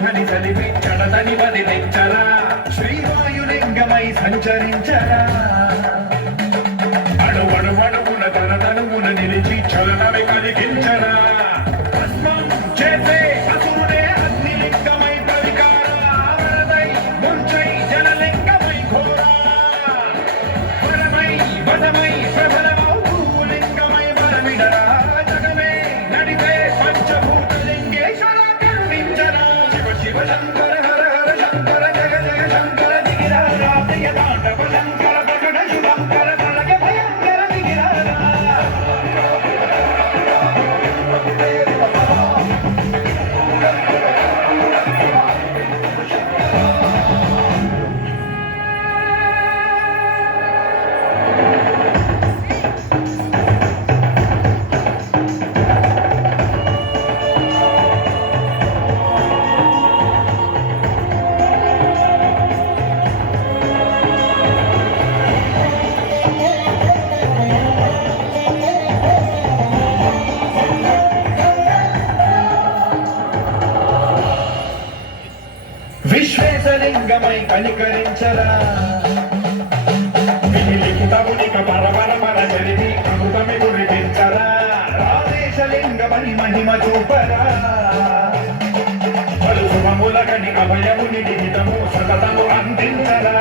ధని సలిపి చడదని వదిలించరా శ్రీవాయులింగమై సంచరించరా అణువణువున తన తనువున నిలిచి చలనమే కలిగించరా భస్మం చేసే అసురుడే అగ్నిలింగమై ప్రవికారా వరదై ముంచై జలలింగమై ఘోరా వరమై వదమై ప్రబలమౌ భూలింగమై వరమిడరా జగమే నడిపే పంచభూతలింగేశ్వర కరుణించరా శివ శివ శంకర హర హర శంకర జగ జగ శంకర దిగిరారా ప్రియ తాండవ శంకర ప్రకట శుభంకర కలగ భయంకర దిగిరారా విశ్వేశలింగమై కనికరించరా విలిఖితమునిక పరపరమర జరిగి అమృతమి గురిపించరా రాజేశలింగమని మహిమ చూపరా పలు శుభములగని అభయముని లిఖితము సతతము అందించరా